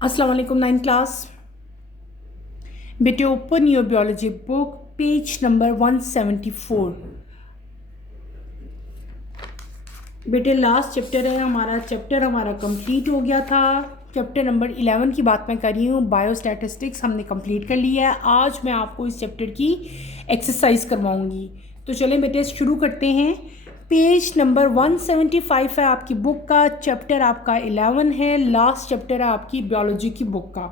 अस्सलाम वालेकुम 9th class. बेटे open your biology book page number 174। बेटे लास्ट चैप्टर है हमारा कंप्लीट हो गया था। चैप्टर नंबर 11 की बात मैं कर रही हूँ। बायोस्टैटिस्टिक्स हमने कंप्लीट कर लिया है। आज मैं आपको इस चैप्टर की एक्सरसाइज करवाऊँगी। तो चलें बेटे शुरू करते हैं। पेज नंबर 175 है आपकी बुक का। चैप्टर आपका 11 है। लास्ट चैप्टर है आपकी बियोलॉजी की बुक का।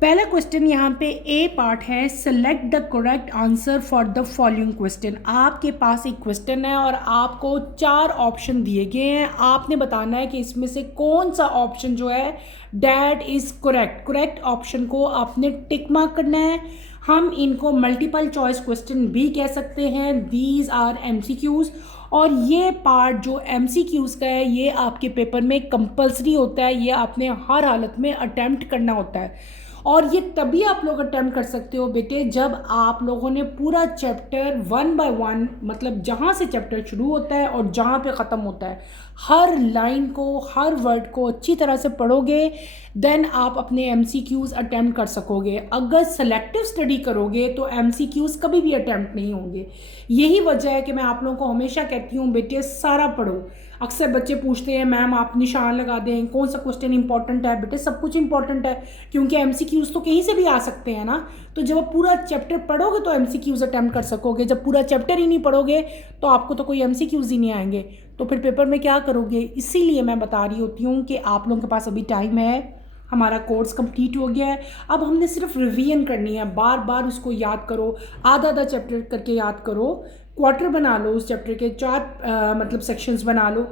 पहला क्वेश्चन यहाँ पे ए पार्ट है, select the correct answer for the following question. आपके पास एक क्वेश्चन है और आपको 4 ऑप्शन दिए गए हैं। आपने बताना है कि इसमें से कौन सा ऑप्शन जो है डैट इज करेक्ट ऑप्शन को आपने टिक मार्क करना है। हम इनको मल्टीपल चॉइस क्वेश्चन भी कह सकते हैं। These are MCQs। और ये पार्ट जो MCQs का है ये आपके पेपर में कंपलसरी होता है। ये आपने हर हालत में अटेम्प्ट करना होता है। और ये तभी आप लोग अटेम्प्ट कर सकते हो बेटे जब आप लोगों ने पूरा चैप्टर 1 बाय 1, मतलब जहाँ से चैप्टर शुरू होता है और जहाँ पे ख़त्म होता है, हर लाइन को हर वर्ड को अच्छी तरह से पढ़ोगे। देन आप अपने MCQs अटेम्प्ट कर सकोगे। अगर सेलेक्टिव स्टडी करोगे तो MCQs कभी भी अटेम्प्ट नहीं होंगे। यही वजह है कि मैं आप लोगों को हमेशा कहती हूँ बेटे सारा पढ़ो। अक्सर बच्चे पूछते हैं मैम आप निशान लगा दें, कौन सा क्वेश्चन इंपॉर्टेंट है। बेटे सब कुछ इंपॉर्टेंट है क्योंकि MCQs तो कहीं से भी आ सकते हैं ना। तो जब आप पूरा चैप्टर पढ़ोगे तो MCQs अटेम्प्ट कर सकोगे। जब पूरा चैप्टर ही नहीं पढ़ोगे तो आपको तो कोई MCQs ही नहीं आएंगे। तो फिर पेपर में क्या करोगे। इसीलिए मैं बता रही होती हूँ कि आप लोगों के पास अभी टाइम है। हमारा कोर्स कंप्लीट हो गया है। अब हमने सिर्फ रिवीजन करनी है। बार बार उसको याद करो। आधा आधा चैप्टर करके याद करो। क्वार्टर बना लो उस चैप्टर के 4 मतलब सेक्शंस बना लो।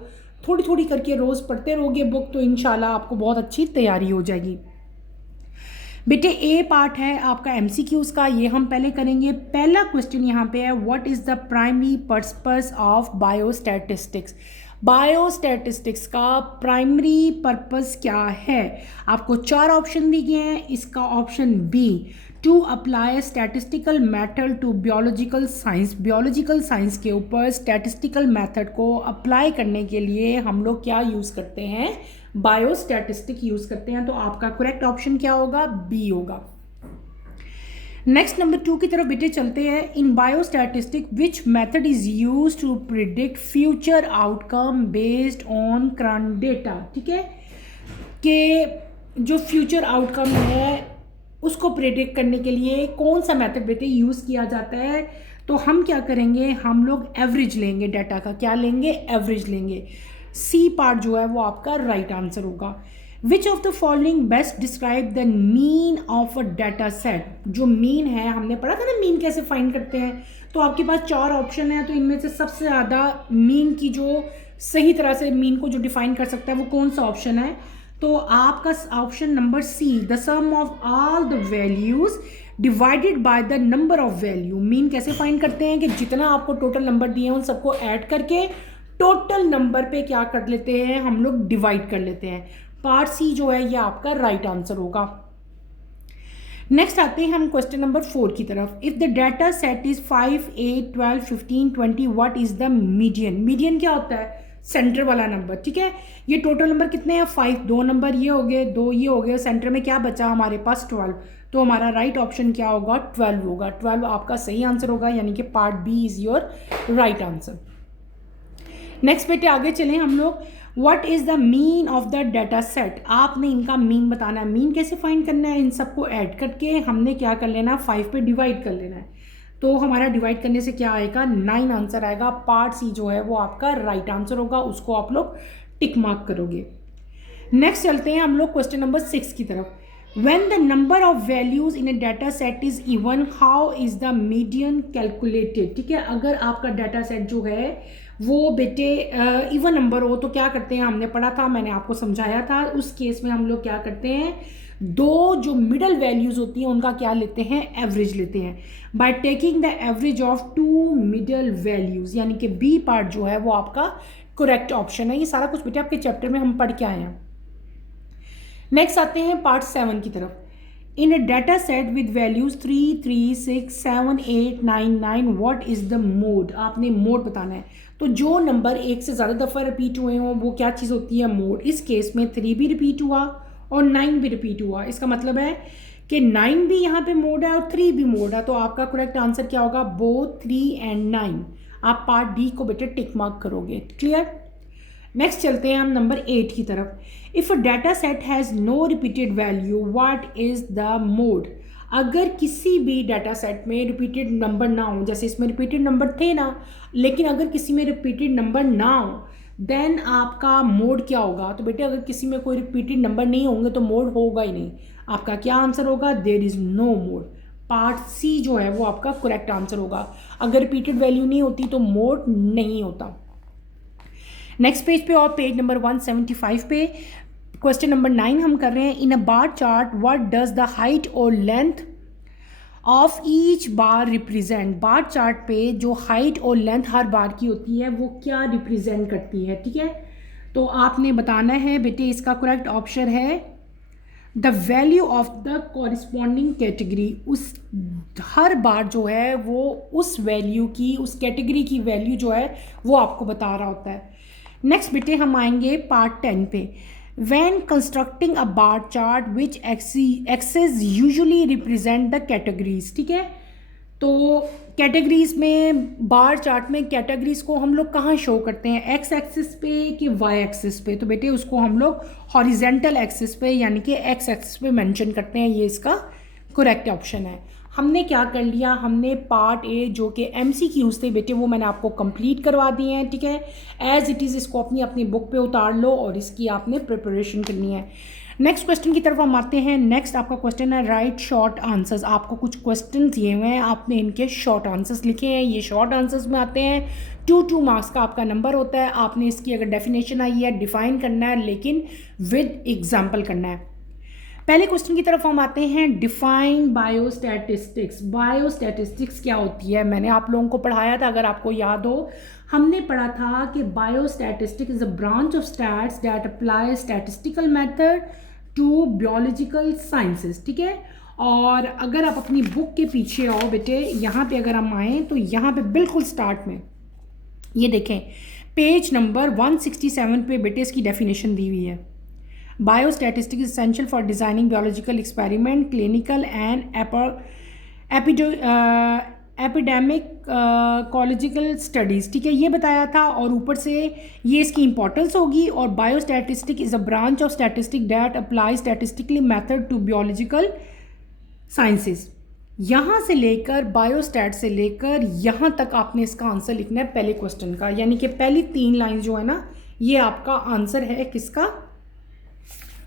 थोड़ी थोड़ी करके रोज़ पढ़ते रहोगे बुक तो इंशाल्लाह आपको बहुत अच्छी तैयारी हो जाएगी। बेटे ए पार्ट है आपका MCQs का। ये हम पहले करेंगे। पहला क्वेश्चन यहाँ पे है, what is the primary purpose of biostatistics. Biostatistics का प्राइमरी पर्पस क्या है। आपको 4 ऑप्शन दिए गए हैं। इसका option B, to apply statistical method to biological science. Biological science के ऊपर स्टैटिस्टिकल मेथड को अप्लाई करने के लिए हम लोग क्या यूज़ करते हैं, बायोस्टैटिस्टिक यूज़ करते हैं। तो आपका करेक्ट ऑप्शन क्या होगा, बी होगा। नेक्स्ट नंबर 2 की तरफ बेटे चलते हैं। In biostatistic which method is use to predict future outcome based on current data. ठीक है, कि जो फ्यूचर आउटकम है उसको प्रेडिक्ट करने के लिए कौन सा मेथड बेटे यूज़ किया जाता है। तो हम क्या करेंगे, हम लोग एवरेज लेंगे डाटा का। क्या लेंगे, एवरेज लेंगे। सी पार्ट जो है वो आपका राइट आंसर होगा। Which of the following best describe the mean of a data set. जो मीन है, हमने पढ़ा था ना मीन कैसे फाइंड करते हैं। तो आपके पास 4 ऑप्शन है। तो इनमें से सबसे ज़्यादा मीन की जो सही तरह से मीन को जो डिफाइन कर सकता है वो कौन सा ऑप्शन है। तो आपका option number C, the sum of all the values divided by the number of value. Mean कैसे फाइंड करते हैं कि जितना आपको टोटल नंबर दिए हैं उन सबको ऐड करके टोटल नंबर पे क्या कर लेते हैं, हम लोग डिवाइड कर लेते हैं। पार्ट सी जो है ये आपका राइट आंसर होगा। नेक्स्ट आते हैं हम क्वेश्चन नंबर 4 की तरफ। If the data set is 5, 8, 12, 15, 20, what is the median. Median क्या होता है, सेंटर वाला नंबर। ठीक है, ये टोटल नंबर कितने हैं, 5। 2 नंबर ये हो गए, 2 ये हो गए, सेंटर में क्या बचा हमारे पास 12। तो हमारा राइट ऑप्शन क्या होगा, 12 होगा। 12 आपका सही आंसर होगा, यानी कि part B is your right answer. Next बेटे आगे चलें हम लोग। What is the mean of the data set. आपने इनका मीन बताना है। मीन कैसे फाइंड करना है, इन सबको ऐड करके हमने क्या कर लेना है, 5 पे डिवाइड कर लेना है। तो हमारा डिवाइड करने से क्या आएगा, 9 आंसर आएगा। पार्ट सी जो है वो आपका राइट आंसर होगा, उसको आप लोग टिक मार्क करोगे। नेक्स्ट चलते हैं हम लोग क्वेश्चन नंबर 6 की तरफ। When the number of values in a data set is even, how is the median calculated। ठीक है, अगर आपका डाटा सेट जो है वो बेटे इवन नंबर हो तो क्या करते हैं, हमने पढ़ा था, मैंने आपको समझाया था। उस केस में हम लोग क्या करते हैं, 2 जो मिडल वैल्यूज होती हैं उनका क्या लेते हैं, एवरेज लेते हैं। By taking the average of 2 middle values, यानी कि बी पार्ट जो है वो आपका करेक्ट ऑप्शन है। ये सारा कुछ बेटे आपके चैप्टर में हम पढ़ के आए हैं। नेक्स्ट आते हैं पार्ट 7 की तरफ। In a data set with values 3, 3, 6, 7, 8, 9, 9, what is the mode. आपने मोड बताना है। तो जो नंबर एक से ज़्यादा दफ़ा रिपीट हुए हों वो क्या चीज़ होती है, मोड। इस केस में 3 भी रिपीट हुआ और 9 भी रिपीट हुआ। इसका मतलब है कि 9 भी यहाँ पे मोड है और 3 भी मोड है, तो आपका करेक्ट आंसर क्या होगा? Both 3 and 9। आप पार्ट डी को बेटे टिक मार्क करोगे। क्लियर? नेक्स्ट चलते हैं हम नंबर 8 की तरफ। If a data set has no repeated value, what is the mode? अगर किसी भी डाटा सेट में रिपीटेड नंबर ना हो, जैसे इसमें रिपीटेड नंबर थे ना, लेकिन अगर किसी में रिपीटेड नंबर ना हो, देन आपका मोड क्या होगा? तो बेटे अगर किसी में कोई रिपीटेड नंबर नहीं होंगे तो मोड होगा ही नहीं। आपका क्या आंसर होगा? There is no mode. Part C जो है वो आपका करेक्ट आंसर होगा। अगर रिपीटेड वैल्यू नहीं होती तो मोड नहीं होता। नेक्स्ट पेज पे और पेज नंबर 175 पे क्वेश्चन नंबर 9 हम कर रहे हैं। In a bar chart what does the height और length of each bar represent? Bar chart पे जो हाइट और लेंथ हर बार की होती है वो क्या रिप्रेजेंट करती है? ठीक है, तो आपने बताना है बेटे। इसका करेक्ट ऑप्शन है the value of the corresponding category. उस हर बार जो है वो उस वैल्यू की, उस कैटेगरी की वैल्यू जो है वो आपको बता रहा होता है। नेक्स्ट बेटे हम आएंगे पार्ट 10 पे। When constructing a bar chart which axes usually represent the categories। ठीक है, तो कैटेगरीज में बार चार्ट में कैटेगरीज को हम लोग कहाँ शो करते हैं? एक्स एक्सिस पे कि वाई एक्सिस पे? तो बेटे उसको हम लोग हॉरिजेंटल एक्सिस पे यानी कि एक्स एक्सिस पे मेंशन करते हैं। ये इसका करेक्ट ऑप्शन है। हमने क्या कर लिया? हमने पार्ट ए जो कि MCQs थे बेटे वो मैंने आपको कंप्लीट करवा दिए हैं। ठीक है, एज इट इज़ इसको अपनी बुक पे उतार लो और इसकी आपने प्रिपरेशन करनी है। नेक्स्ट क्वेश्चन की तरफ हम आते हैं। नेक्स्ट आपका क्वेश्चन है राइट शॉर्ट आंसर्स। आपको कुछ क्वेश्चन दिए हुए हैं, आपने इनके शॉर्ट आंसर्स लिखे हैं। ये शॉर्ट आंसर्स में आते हैं 2 मार्क्स का आपका नंबर होता है। आपने इसकी अगर डेफिनेशन आई है डिफाइन करना है, लेकिन विद एग्जाम्पल करना है। पहले क्वेश्चन की तरफ हम आते हैं। Define biostatistics. बायोस्टैटिस्टिक्स क्या होती है? मैंने आप लोगों को पढ़ाया था, अगर आपको याद हो, हमने पढ़ा था कि biostatistics is a branch of stats that apply statistical method to biological sciences. ठीक है, और अगर आप अपनी बुक के पीछे आओ बेटे, यहाँ पे अगर हम आएँ तो यहाँ पे बिल्कुल स्टार्ट में ये देखें पेज नंबर 167 पे बेटे इसकी डेफिनेशन दी हुई है। Biostatistics is essential for designing biological experiment, clinical and epidemiological studies। ठीक है, ये बताया था, और ऊपर से ये इसकी इंपॉर्टेंस होगी। और biostatistic is a branch of statistic that apply statistically method to biological sciences. यहाँ से लेकर बायोस्टैट से लेकर यहाँ तक आपने इसका आंसर लिखना है पहले क्वेश्चन का, यानी कि पहली 3 लाइन जो है ना, ये आपका आंसर है किसका?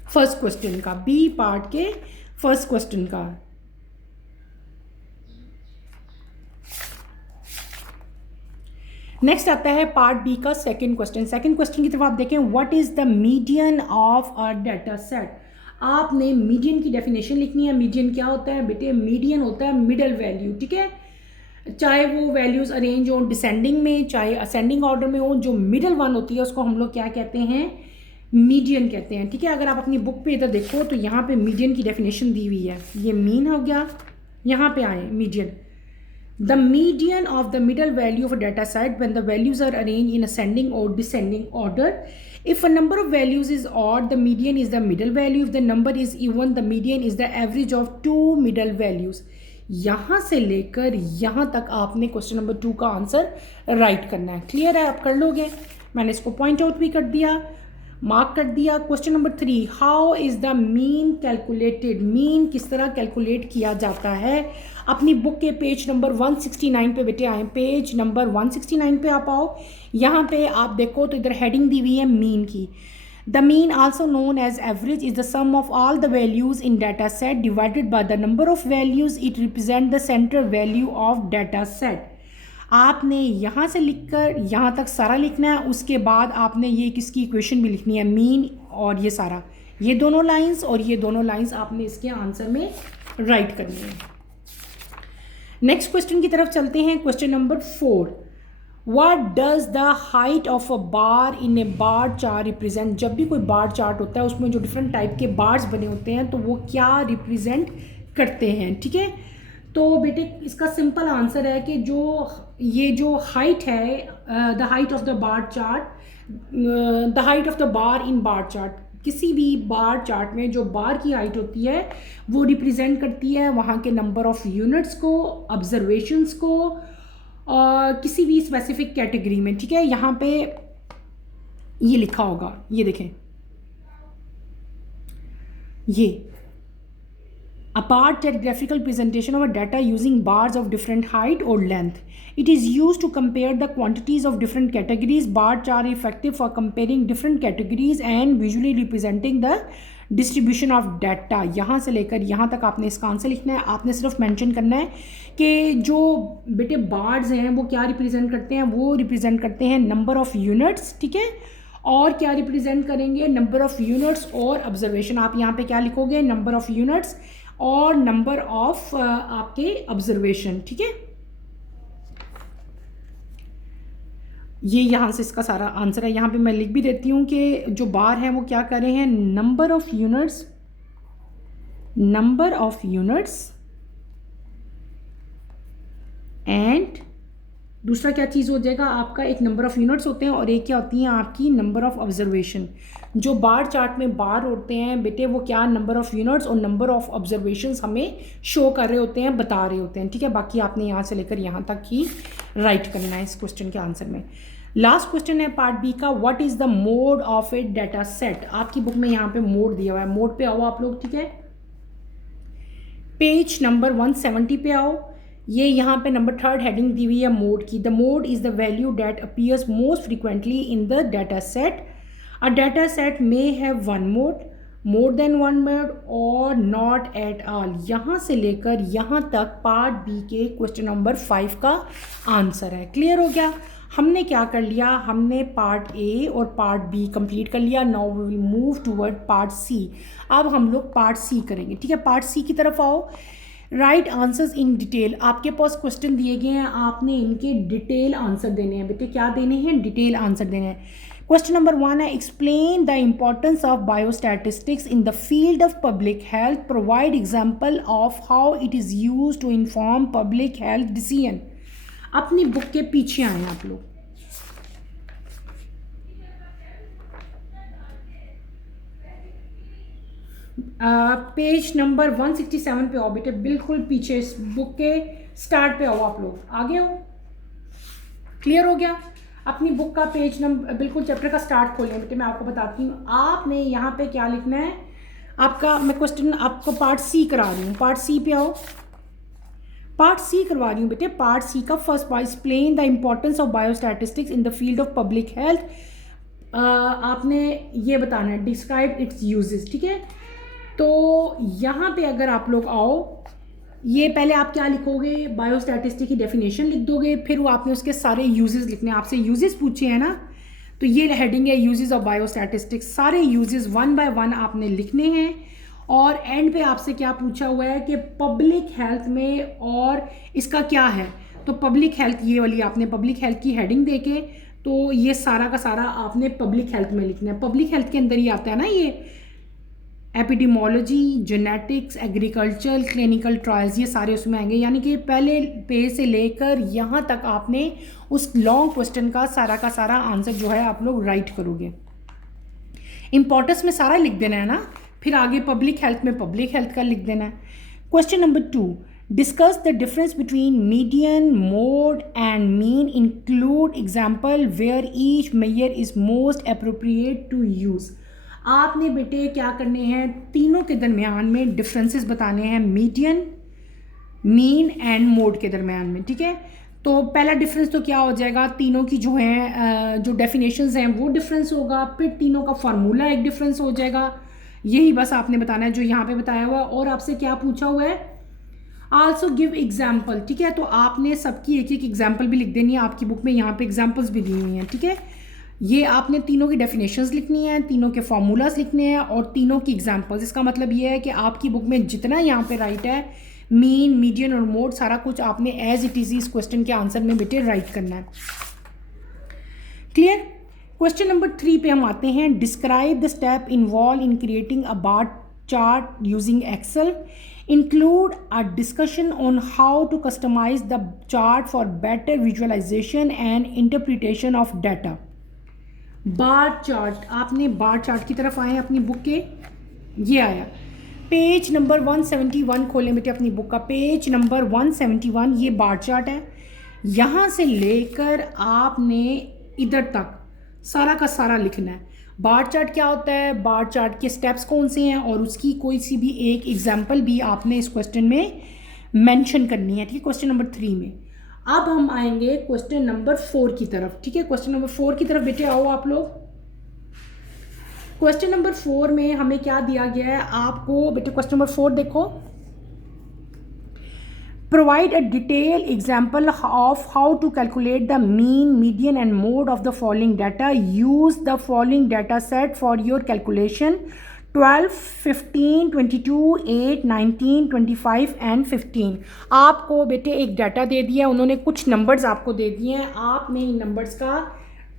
फर्स्ट क्वेश्चन का, बी पार्ट के फर्स्ट क्वेश्चन का। नेक्स्ट आता है पार्ट बी का सेकंड क्वेश्चन। सेकंड क्वेश्चन की तरफ आप देखें, what is the median of a data set? आपने मीडियन की डेफिनेशन लिखनी है। मीडियन क्या होता है बेटे? मीडियन होता है मिडल वैल्यू। ठीक है, चाहे वो वैल्यूज अरेंज हो डिसेंडिंग में, चाहे असेंडिंग ऑर्डर में हो, जो मिडल वन होती है उसको हम लोग क्या कहते हैं? मीडियन कहते हैं। ठीक है, अगर आप अपनी बुक पे इधर देखो तो यहाँ पे मीडियन की डेफिनेशन दी हुई है। ये मीन हो गया, यहाँ पे आए median. The median of the middle value of a data set when the values are arrange in ascending or descending order. If a number of values is odd the median is the middle value. If the number is even the median is the average of 2 middle values. यहाँ से लेकर यहाँ तक आपने question number 2 का answer right करना है। Clear है? आप कर लोगे? मैंने इसको पॉइंट आउट भी कर दिया, मार्क कर दिया। Question number 3, how is the mean calculated? Mean किस तरह कैलकुलेट किया जाता है? अपनी बुक के पेज नंबर 169 पे बेटे आए। पेज नंबर 169 पे आप आओ। यहाँ पे आप देखो तो इधर हेडिंग दी हुई है मीन की। The mean also known as average is the sum of all the values in data set divided by the number of values it represent the central value of data set. आपने यहाँ से लिखकर यहाँ तक सारा लिखना है। उसके बाद आपने ये किसकी इक्वेशन भी लिखनी है, मीन और ये सारा, ये दोनों लाइंस और ये दोनों लाइंस आपने इसके आंसर में राइट करनी है। नेक्स्ट क्वेश्चन की तरफ चलते हैं। Question number 4, what does the height of a bar in A bar chart represent? जब भी कोई बार चार्ट होता है उसमें जो डिफरेंट टाइप के बार्स बने होते हैं तो वो क्या रिप्रेजेंट करते हैं? ठीक है, तो बेटे इसका सिंपल आंसर है कि ये जो हाइट है, the height of the bar chart, the height of the bar in bar chart, किसी भी बार चार्ट में जो बार की हाइट होती है वो रिप्रेजेंट करती है वहाँ के नंबर ऑफ यूनिट्स को, ऑब्जर्वेशंस को, किसी भी स्पेसिफिक कैटेगरी में, ठीक है। यहाँ पे ये लिखा होगा, ये देखें, ये a bar chart graphical presentation of a data using bars of different height or length. It is used to compare the quantities of different categories. Bar chart is effective for comparing different categories and visually representing the distribution of data. यहाँ से लेकर यहाँ तक आपने इसका answer लिखना है। आपने सिर्फ मेंशन करना है कि जो बेटे बार्स हैं वो क्या रिप्रेजेंट करते हैं, वो रिप्रेजेंट करते हैं नंबर ऑफ यूनिट्स, ठीक है। और क्या रिप्रेजेंट करेंगे, नंबर ऑफ यूनिट्स और ऑब्जर्वेशन। आप यहाँ पे क्या लिखोगे, नंबर ऑफ यूनिट्स और नंबर ऑफ आपके ऑब्जर्वेशन, ठीक है। ये यहाँ से इसका सारा आंसर है। यहाँ पे मैं लिख भी देती हूँ कि जो बार है वो क्या कर रहे हैं, नंबर ऑफ यूनिट्स एंड दूसरा क्या चीज़ हो जाएगा आपका, एक नंबर ऑफ़ यूनिट्स होते हैं और एक क्या होती हैं आपकी नंबर ऑफ़ ऑब्जर्वेशन। जो बार चार्ट में बार होते हैं बेटे वो क्या नंबर ऑफ़ यूनिट्स और नंबर ऑफ़ ऑब्जर्वेशंस हमें शो कर रहे होते हैं, बता रहे होते हैं, ठीक है। बाकी आपने यहाँ से लेकर यहाँ तक ही राइट करना है इस क्वेश्चन के आंसर में। लास्ट क्वेश्चन है पार्ट बी का, what is the mode of A data set. आपकी बुक में यहाँ पे मोड दिया हुआ है, मोड पे आओ आप लोग, ठीक है। पेज नंबर 170 पे आओ। ये यहाँ पे नंबर 3 हेडिंग दी हुई है मोड की। The mode is the value that appears most frequently in the data set. A data set may have one mod, more than one mod और नॉट एट ऑल। यहाँ से लेकर यहाँ तक पार्ट बी के क्वेश्चन नंबर 5 का answer है। Clear हो गया। हमने क्या कर लिया, हमने पार्ट ए और पार्ट बी कंप्लीट कर लिया। Now we will move toward part C. अब हम लोग पार्ट सी करेंगे, ठीक है। पार्ट सी की तरफ आओ। Right answers in detail. आपके पास क्वेश्चन दिए गए हैं, आपने इनके डिटेल आंसर देने हैं बेटे। क्या देने हैं, डिटेल आंसर देने हैं। क्वेश्चन नंबर 1 है, explain the importance of biostatistics in the field of public health, provide example of how it is use to inform public health decision. अपनी बुक के पीछे आए आप लोग। पेज नंबर 167 पे आओ बेटे, बिल्कुल पीछे इस बुक के स्टार्ट पे आओ आप लोग। आगे हो, क्लियर हो गया। अपनी बुक का पेज नंबर बिल्कुल चैप्टर का स्टार्ट खोलें बेटे। मैं आपको बताती हूँ आपने यहाँ पे क्या लिखना है। आपका मैं क्वेश्चन आपको पार्ट सी करा रही हूँ। पार्ट सी पे आओ। पार्ट सी करवा रही हूँ बेटे। पार्ट सी का first part, explain the importance of biostatistics in the field of public health. आपने ये बताना है, डिस्क्राइब इट्स यूजेस, ठीक है। तो यहाँ पे अगर आप लोग आओ, ये पहले आप क्या लिखोगे, बायोस्टैटिस्टिक की डेफिनेशन लिख दोगे, फिर वो आपने उसके सारे यूजेस लिखने हैं। आपसे यूजेस पूछे हैं ना, तो ये हेडिंग है यूजेस ऑफ बायोस्टैटिस्टिक्स। सारे यूजेस 1 बाय 1 आपने लिखने हैं। और एंड पे आपसे क्या पूछा हुआ है कि पब्लिक हेल्थ में और इसका क्या है, तो पब्लिक हेल्थ ये वाली आपने पब्लिक हेल्थ की हेडिंग देके तो ये सारा का सारा आपने पब्लिक हेल्थ में लिखना है। पब्लिक हेल्थ के अंदर ही आता है ना ये epidemiology, genetics, agriculture, clinical trials, ये सारे उसमें आएंगे। यानी कि पहले पेज से लेकर यहाँ तक आपने उस लॉन्ग क्वेश्चन का सारा आंसर जो है आप लोग राइट करोगे। इंपॉर्टेंस में सारा लिख देना है ना, फिर आगे पब्लिक हेल्थ में पब्लिक हेल्थ का लिख देना है। Question number 2, discuss the difference between median, mode and mean, include example where each measure is most appropriate to use. आपने बेटे क्या करने हैं, तीनों के दरमियान में डिफरेंसेस बताने हैं, मीडियन, मीन एंड मोड के दरमियान में, ठीक है। तो पहला डिफरेंस तो क्या हो जाएगा, तीनों की जो है जो डेफिनेशंस हैं वो डिफरेंस होगा, फिर तीनों का फार्मूला एक डिफरेंस हो जाएगा। यही बस आपने बताना है जो यहाँ पे बताया हुआ है। और आपसे क्या पूछा हुआ है, आल्सो गिव एग्जाम्पल, ठीक है। तो आपने सबकी एक एक एग्जाम्पल भी लिख देनी है। आपकी बुक में यहाँ पे एग्जाम्पल्स भी दी हुई हैं, ठीक है। ये आपने तीनों की डेफिनेशंस लिखनी है, तीनों के फार्मूलाज लिखने हैं और तीनों की एग्जाम्पल्स। इसका मतलब ये है कि आपकी बुक में जितना यहाँ पे राइट है, मीन, मीडियन और मोड, सारा कुछ आपने एज इट इज़ इस क्वेश्चन के आंसर में बेटे राइट करना है। क्लियर। क्वेश्चन नंबर 3 पे हम आते हैं। Describe the step involve in creating a bar chart using Excel, include a discussion on how to customize the chart for better visualization and interpretation of data। Bar chart, आपने bar chart की तरफ आए अपनी book के, ये आया page number 171, खोलें बेटे अपनी बुक का पेज नंबर 171, ये बार चार्ट है। यहाँ से लेकर आपने इधर तक सारा का सारा लिखना है। बार चार्ट क्या होता है, बार चार्ट के स्टेप्स कौन से हैं, और उसकी कोई सी भी एक एग्जांपल भी आपने इस क्वेश्चन में मेंशन करनी है, ठीक है, क्वेश्चन नंबर 3 में। अब हम आएंगे क्वेश्चन नंबर 4 की तरफ, ठीक है। क्वेश्चन नंबर 4 की तरफ बेटे आओ आप लोग। क्वेश्चन नंबर 4 में हमें क्या दिया गया है आपको बेटे, क्वेश्चन नंबर 4 देखो। Provide a detailed example of how to calculate the mean, median and mode of the following data. Use the following data set for your calculation: 12, 15, 22, 8, 19, 25 and 15। आपको बेटे एक डाटा दे दिया, उन्होंने कुछ नंबर्स आपको दे दिए हैं। आपने इन नंबर्स का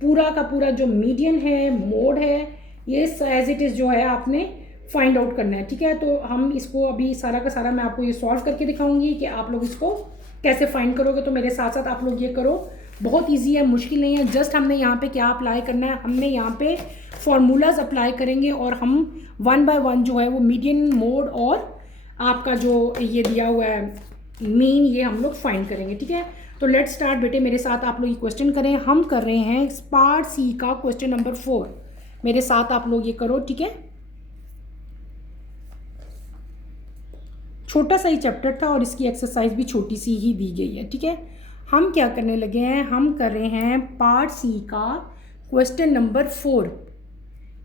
पूरा जो मीडियन है, मोड है, ये एज इट इज़ जो है आपने फाइंड आउट करना है, ठीक है। तो हम इसको अभी सारा का सारा मैं आपको ये सॉल्व करके दिखाऊंगी कि आप लोग इसको कैसे फाइंड करोगे। तो मेरे साथ साथ आप लोग ये करो, बहुत इजी है, मुश्किल नहीं है। जस्ट हमने यहाँ पे क्या अप्लाई करना है, हमने यहाँ पे फार्मूलाज अप्लाई करेंगे और हम 1 बाय 1 जो है वो मीडियन, मोड और आपका जो ये दिया हुआ है मीन, ये हम लोग फाइंड करेंगे, ठीक है। तो लेट्स स्टार्ट बेटे, मेरे साथ आप लोग ये क्वेश्चन करें। हम कर रहे हैं पार्ट सी का क्वेश्चन नंबर 4, मेरे साथ आप लोग ये करो, ठीक है। छोटा सा ही चैप्टर था और इसकी एक्सरसाइज भी छोटी सी ही दी गई है, ठीक है। हम क्या करने लगे हैं, हम कर रहे हैं पार्ट सी का क्वेश्चन नंबर 4।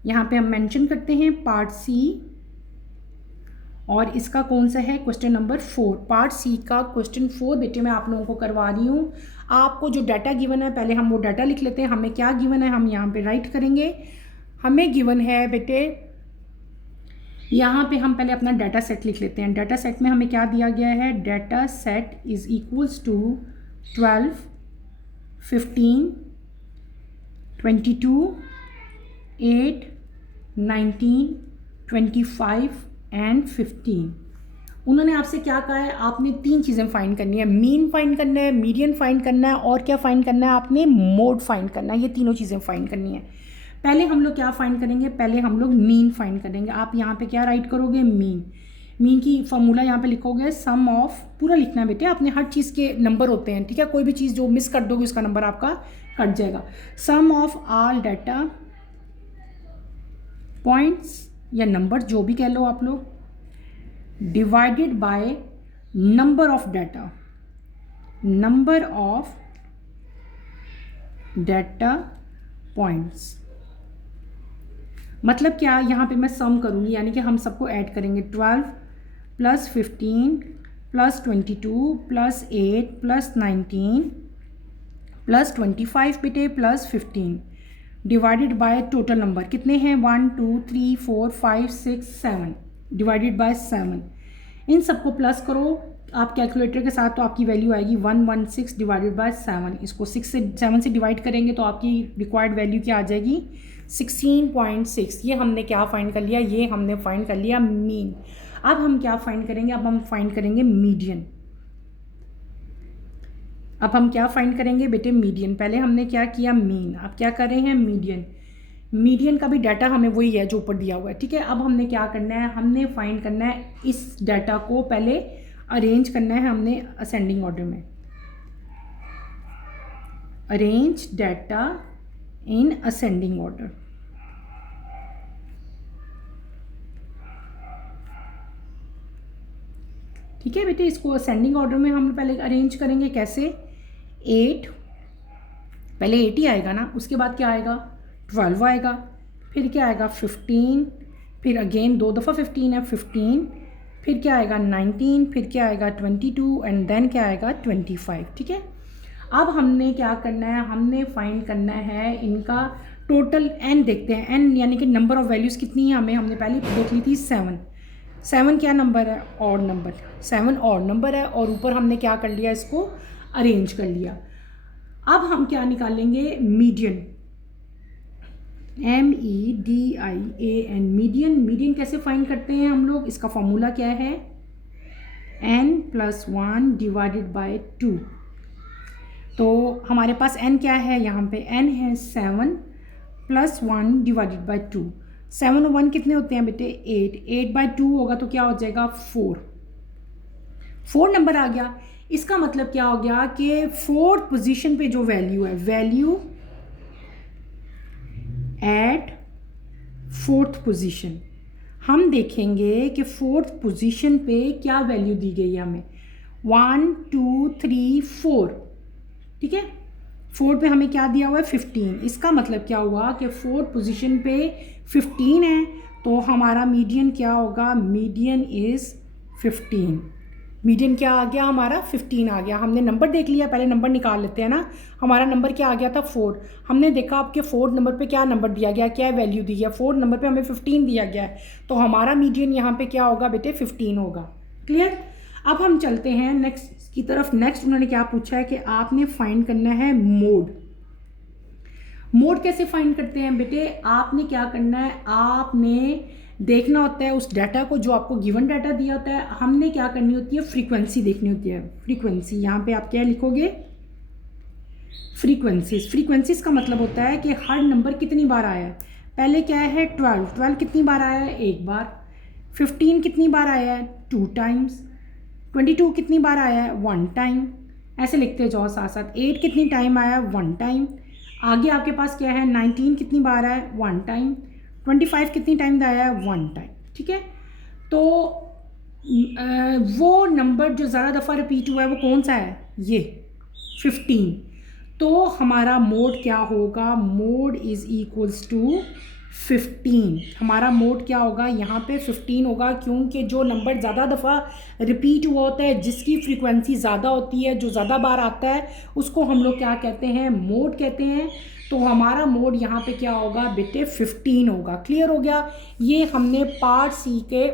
यहाँ पे हम मेंशन करते हैं पार्ट सी, और इसका कौन सा है, क्वेश्चन नंबर 4। पार्ट सी का क्वेश्चन 4 बेटे मैं आप लोगों को करवा रही हूँ। आपको जो डाटा गिवन है, पहले हम वो डाटा लिख लेते हैं। हमें क्या गिवन है, हम यहाँ पे राइट करेंगे। हमें गिवन है बेटे, यहाँ पे हम पहले अपना डाटा सेट लिख लेते हैं। डाटा सेट में हमें क्या दिया गया है, data set is equals to 12, 15, 22, 8, 19, 25 and 15। उन्होंने आपसे क्या कहा है, आपने 3 चीज़ें फाइंड करनी है। मीन फाइंड करना है, मीडियन फाइंड करना है, और क्या फाइंड करना है, आपने मोड फाइंड करना है। ये तीनों चीज़ें फाइंड करनी है। पहले हम लोग क्या फाइंड करेंगे, पहले हम लोग मीन फाइंड करेंगे। आप यहाँ पे क्या राइट करोगे, मीन। मीन की फॉर्मूला यहाँ पे लिखोगे, सम ऑफ, पूरा लिखना है बेटे, आपने हर चीज़ के नंबर होते हैं, ठीक है। कोई भी चीज़ जो मिस कर दोगे उसका नंबर आपका कट जाएगा। सम ऑफ ऑल डाटा पॉइंट्स या नंबर जो भी कह लो आप लोग, divided by number of data, number of data points. मतलब क्या, यहाँ पे मैं सम करूँगी, यानी कि हम सबको ऐड करेंगे। 12 + 15 + 22 + 8 + 19 + 25 बेटे + 15 डिवाइडेड बाय टोटल नंबर कितने हैं, 1 2 3 4 5 6 7 डिवाइडेड बाय 7। इन सबको प्लस करो आप कैलकुलेटर के साथ, तो आपकी वैल्यू आएगी 116 डिवाइडेड बाय 7। इसको 7 से डिवाइड करेंगे तो आपकी रिक्वायर्ड वैल्यू क्या आ जाएगी, 16.6। ये हमने क्या फाइंड कर लिया, ये हमने फाइंड कर लिया मीन। अब हम क्या फाइंड करेंगे, अब हम फाइंड करेंगे मीडियन। अब हम क्या फाइंड करेंगे बेटे, मीडियन। पहले हमने क्या किया, मीन। अब क्या कर रहे हैं, मीडियन। मीडियन का भी डाटा हमें वही है जो ऊपर दिया हुआ है, ठीक है। अब हमने क्या करना है, हमने फाइंड करना है, इस डाटा को पहले अरेंज करना है हमने असेंडिंग ऑर्डर में। Arrange data in ascending order. ठीक है बेटे, इसको असेंडिंग ऑर्डर में हम पहले अरेंज करेंगे। कैसे, 8, पहले 8 ही आएगा ना, उसके बाद क्या आएगा, 12 आएगा, फिर क्या आएगा 15, फिर अगेन 2 दफ़ा 15 है 15, फिर क्या आएगा 19, फिर क्या आएगा 22 एंड देन क्या आएगा 25। ठीक है, अब हमने क्या करना है, हमने फाइंड करना है इनका टोटल n। देखते हैं n यानी कि नंबर ऑफ़ वैल्यूज़ कितनी है हमें, हमने पहले देख ली थी 7। 7 क्या नंबर है, ऑड नंबर। 7 ऑड नंबर है और ऊपर हमने क्या कर लिया, इसको अरेंज कर लिया। अब हम क्या निकालेंगे, मीडियन, MEDIAN, मीडियन। मीडियन कैसे फाइंड करते हैं हम लोग, इसका फॉर्मूला क्या है, n+1 डिवाइडेड बाय 2। तो हमारे पास n क्या है, यहाँ पे n है 7 +1 डिवाइडेड बाई 2। 7 और 1 कितने होते हैं बेटे? 8। 8/2 होगा तो क्या हो जाएगा? 4 नंबर आ गया। इसका मतलब क्या हो गया कि फोर्थ पोजीशन पे जो वैल्यू है, वैल्यू एट फोर्थ पोजीशन, हम देखेंगे कि फोर्थ पोजीशन पे क्या वैल्यू दी गई है हमें। 1 2 3 4, ठीक है। 4 पे हमें क्या दिया हुआ है? 15। इसका मतलब क्या हुआ कि फोर्थ पोजीशन पे 15 है, तो हमारा मीडियन क्या होगा? Median is 15। मीडियन क्या आ गया हमारा? 15 आ गया। हमने नंबर देख लिया, पहले नंबर निकाल लेते हैं ना। हमारा नंबर क्या आ गया था? 4। हमने देखा आपके 4 नंबर पे क्या नंबर दिया गया, क्या वैल्यू दी गया? 4 नंबर पे हमें 15 दिया गया है, तो हमारा मीडियन यहाँ पे क्या होगा बेटे? 15 होगा। क्लियर? अब हम चलते हैं नेक्स्ट की तरफ। नेक्स्ट उन्होंने क्या पूछा है कि आपने फाइंड करना है मोड। मोड कैसे फाइंड करते हैं बेटे? आपने क्या करना है, आपने देखना होता है उस डाटा को जो आपको गिवन डाटा दिया होता है। हमने क्या करनी होती है? फ्रीक्वेंसी देखनी होती है। फ्रीक्वेंसी यहाँ पे आप क्या लिखोगे? फ्रीक्वेंसीज। फ्रीक्वेंसीज का मतलब होता है कि हर नंबर कितनी बार आया है। पहले क्या है? 12 कितनी बार आया है? 1 बार। 15 कितनी बार आया है? 2 टाइम्स। 22 कितनी बार आया है? 1 टाइम। ऐसे लिखते जाओ साथ साथ। 8 कितनी टाइम आया है? 1 टाइम। आगे आपके पास क्या है? 19 कितनी बार आया है? 1 टाइम। 25 कितनी टाइम आया है? 1 टाइम। ठीक है, तो वो नंबर जो ज़्यादा दफ़ा रिपीट हुआ है वो कौन सा है? ये 15। तो हमारा मोड क्या होगा? Mode is equals to 15। हमारा मोड क्या होगा? यहाँ पे 15 होगा, क्योंकि जो नंबर ज़्यादा दफ़ा रिपीट हुआ होता है, जिसकी फ्रीक्वेंसी ज़्यादा होती है, जो ज़्यादा बार आता है, उसको हम लोग क्या कहते हैं? मोड कहते हैं। तो हमारा मोड यहाँ पे क्या होगा बेटे? 15 होगा। क्लियर हो गया? ये हमने पार्ट सी के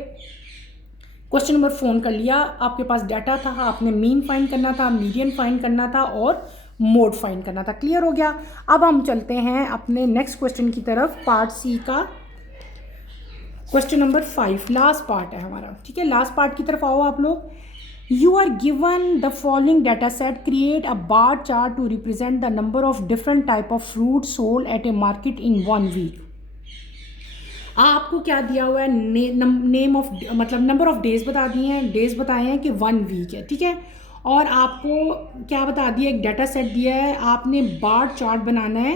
क्वेश्चन नंबर 4 कर लिया। आपके पास डाटा था, आपने मीन फाइंड करना था, मीडियन फाइंड करना था और मोड फाइंड करना था। क्लियर हो गया? अब हम चलते हैं अपने नेक्स्ट क्वेश्चन की तरफ। पार्ट सी का क्वेश्चन नंबर 5 लास्ट पार्ट है हमारा। ठीक है, लास्ट पार्ट की तरफ आओ आप लोग। You are given the following data set, create a bar chart to represent the number of different type of fruit sold at a market in 1 week. आपको क्या दिया हुआ है? नेम ऑफ मतलब नंबर ऑफ डेज बता दिए हैं, days बताए हैं कि 1 वीक है। ठीक है, और आपको क्या बता दिया? एक डाटा सेट दिया है, आपने बार चार्ट बनाना है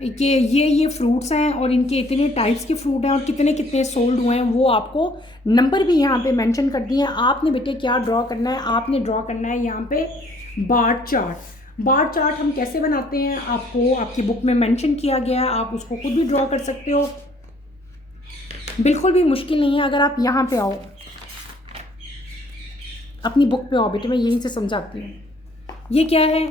कि ये फ्रूट्स हैं और इनके इतने टाइप्स के फ्रूट हैं और कितने कितने सोल्ड हुए हैं। वो आपको नंबर भी यहाँ पे मेंशन कर दिए हैं। आपने बेटे क्या ड्रॉ करना है? आपने ड्रॉ करना है यहाँ पे बार चार्ट। बार चार्ट हम कैसे बनाते हैं आपको आपकी बुक में मेंशन किया गया है, आप उसको खुद भी ड्रॉ कर सकते हो, बिल्कुल भी मुश्किल नहीं है। अगर आप यहाँ पे आओ, अपनी बुक पे आओ बेटे, मैं यहीं से समझाती हूँ। ये क्या है?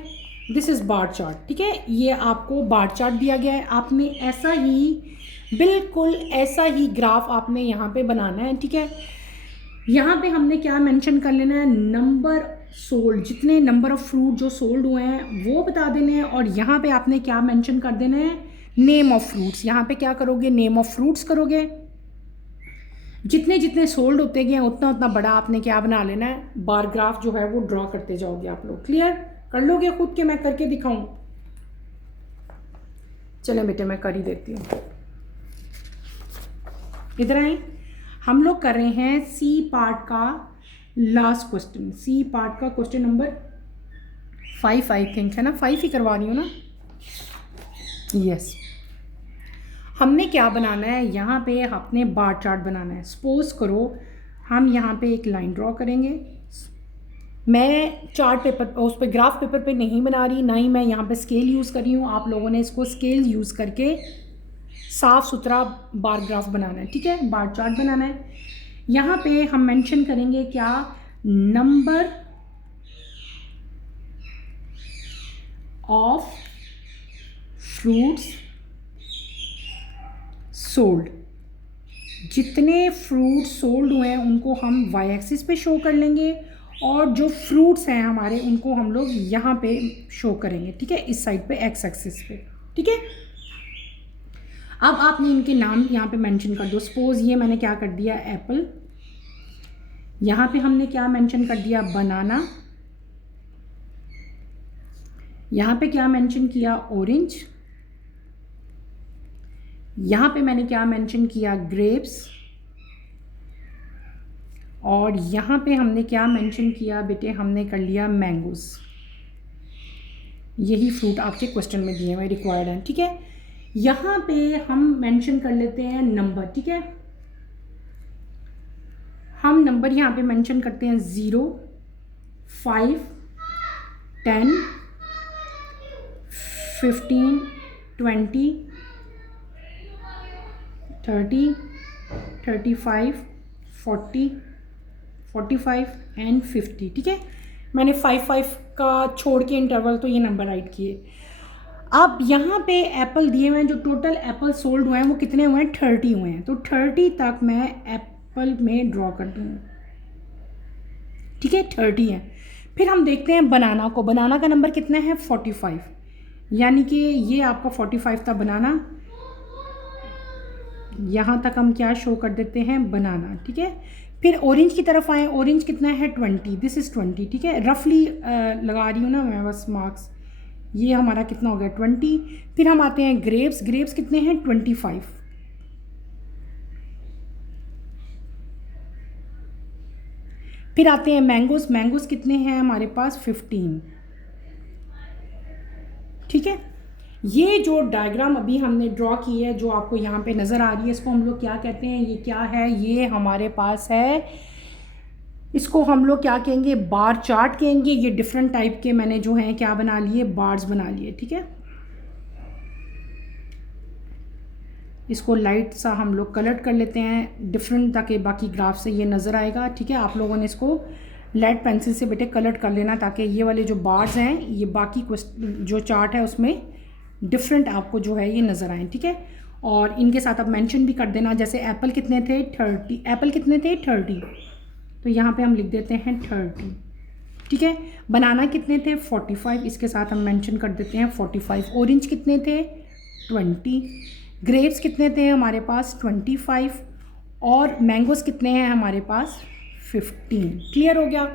This is bar chart. ठीक है, ये आपको बार चार्ट दिया गया है, आपने ऐसा ही बिल्कुल ऐसा ही ग्राफ आपने यहाँ पे बनाना है। ठीक है, यहाँ पे हमने क्या मेंशन कर लेना है? नंबर सोल्ड, जितने नंबर ऑफ फ्रूट जो सोल्ड हुए हैं वो बता देने हैं। और यहाँ पे आपने क्या मेंशन कर देना है? Name of fruits. यहाँ पे क्या करोगे? नेम ऑफ फ्रूट्स करोगे। जितने जितने सोल्ड होते गए उतना उतना बड़ा आपने क्या बना लेना है? बार ग्राफ जो है वो ड्रॉ करते जाओगे आप लोग। क्लियर? कर लोगे खुद के? मैं करके दिखाऊं? चलें बेटे, मैं कर ही देती हूँ। इधर आए, हम लोग कर रहे हैं सी पार्ट का लास्ट क्वेश्चन। सी पार्ट का क्वेश्चन नंबर 5 आई थिंक है ना? 5 ही करवा रही हूँ ना? यस। हमने क्या बनाना है? यहाँ पे अपने बार चार्ट बनाना है। सपोज करो हम यहाँ पे एक लाइन ड्रॉ करेंगे। मैं चार्ट पेपर उस पर ग्राफ पेपर पे नहीं बना रही, ना ही मैं यहाँ पे स्केल यूज़ कर रही हूँ। आप लोगों ने इसको स्केल यूज़ करके साफ़ सुथरा बार ग्राफ बनाना है। ठीक है, बार चार्ट बनाना है। यहाँ पे हम मेंशन करेंगे क्या? Number of fruits sold. जितने फ्रूट सोल्ड हुए हैं उनको हम वाई एक्सिस पे शो कर लेंगे, और जो फ्रूट्स हैं हमारे उनको हम लोग यहाँ पे शो करेंगे। ठीक है, इस साइड पे एक्स एक्सिस पे। ठीक है, अब आपने इनके नाम यहाँ पे मेंशन कर दो। सपोज ये मैंने क्या कर दिया? एप्पल। यहाँ पे हमने क्या मेंशन कर दिया? बनाना। यहाँ पे क्या मेंशन किया? ऑरेंज। यहाँ पे मैंने क्या मेंशन किया, ग्रेप्स, और यहाँ पे हमने क्या मेंशन किया बेटे, हमने कर लिया मैंगोज़। यही फ्रूट आपके क्वेश्चन में दिए हुए रिक्वायर्ड हैं, ठीक है। यहाँ पे हम मेंशन कर लेते हैं नंबर, ठीक है। हम नंबर यहाँ पे मेंशन करते हैं 0, 5, 10, 15, 20, 30, 35, 40, 45 एंड 50, ठीक है। मैंने 5 का छोड़ के इंटरवल तो ये नंबर राइट किए। अब यहाँ पे एप्पल दिए हुए हैं, जो टोटल एप्पल सोल्ड हुए हैं वो कितने हुए हैं, 30 हुए हैं। तो 30 तक मैं एप्पल में ड्रॉ कर दूँगा, ठीक है, 30 है। फिर हम देखते हैं बनाना को। बनाना का नंबर कितना है, 45, यानी कि ये आपका 45 था बनाना। यहाँ तक हम क्या शो कर देते हैं, बनाना, ठीक है। फिर ऑरेंज की तरफ आए, ऑरेंज कितना है, 20, दिस इज़ 20, ठीक है। रफली लगा रही हूँ ना मैं बस मार्क्स। ये हमारा कितना हो गया, 20। फिर हम आते हैं ग्रेप्स, ग्रेप्स कितने हैं, 25। फिर आते हैं मैंगोस, मैंगोस कितने हैं हमारे पास, 15, ठीक है। ये जो डायग्राम अभी हमने ड्रॉ की है, जो आपको यहाँ पे नज़र आ रही है, इसको हम लोग क्या कहते हैं, ये क्या है, ये हमारे पास है, इसको हम लोग क्या कहेंगे, बार चार्ट कहेंगे। ये डिफरेंट टाइप के मैंने जो हैं क्या बना लिए, बार्स बना लिए, ठीक है। इसको लाइट सा हम लोग कलर कर लेते हैं डिफरेंट, ताकि बाकी ग्राफ से ये नज़र आएगा, ठीक है। आप लोगों ने इसको लेड पेंसिल से बेटे कलर कर लेना, ताकि ये वाले जो बार्स हैं ये बाकी जो चार्ट है उसमें डिफरेंट आपको जो है ये नज़र आए, ठीक है। और इनके साथ आप मेंशन भी कर देना, जैसे एप्पल कितने थे, 30, एप्पल कितने थे, 30, तो यहाँ पे हम लिख देते हैं 30, ठीक है। बनाना कितने थे, 45, इसके साथ हम मेंशन कर देते हैं 45। ऑरेंज कितने थे, 20। ग्रेप्स कितने थे हमारे पास, 25। और मैंगोस कितने हैं हमारे पास, 15। क्लियर हो गया।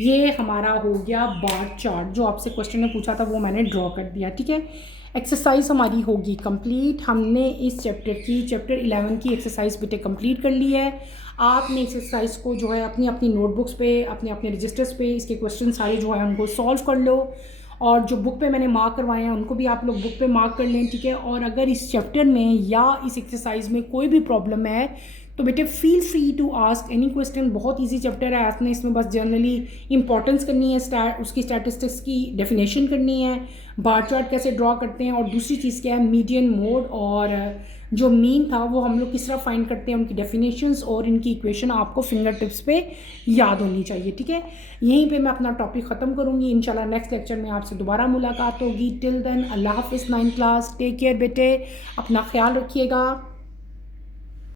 ये हमारा हो गया बार चार्ट, जो आपसे क्वेश्चन में पूछा था वो मैंने ड्रॉ कर दिया, ठीक है। एक्सरसाइज हमारी होगी कंप्लीट। हमने इस चैप्टर 11 की एक्सरसाइज बेटे कंप्लीट कर ली है। आपने एक्सरसाइज को जो है अपनी अपनी नोटबुक्स पे, अपने अपने रजिस्टर्स पे इसके क्वेश्चन सारे जो है उनको सॉल्व कर लो, और जो बुक पे मैंने मार्क करवाए हैं उनको भी आप लोग बुक पे मार्क कर लें, ठीक है। और अगर इस चैप्टर में या इस एक्सरसाइज में कोई भी प्रॉब्लम है तो बेटे feel free to ask any question. बहुत इजी चैप्टर है, आपने इसमें बस जनरली इंपॉर्टेंस करनी है, उसकी स्टैटिस्टिक्स की डेफिनेशन करनी है, बार चार्ट कैसे ड्रॉ करते हैं, और दूसरी चीज़ क्या है, मीडियन मोड और जो मीन था वो हम लोग किस तरह फाइंड करते हैं, उनकी डेफिनेशंस और इनकी इक्वेशन आपको फिंगर टिप्स पे याद होनी चाहिए, ठीक है। यहीं पे मैं अपना टॉपिक ख़त्म करूँगी। इंशाल्लाह नेक्स्ट लेक्चर में आपसे दोबारा मुलाकात होगी। टिल देन अल्लाह हाफिज़ 9th क्लास, टेक केयर बेटे, अपना ख्याल रखिएगा।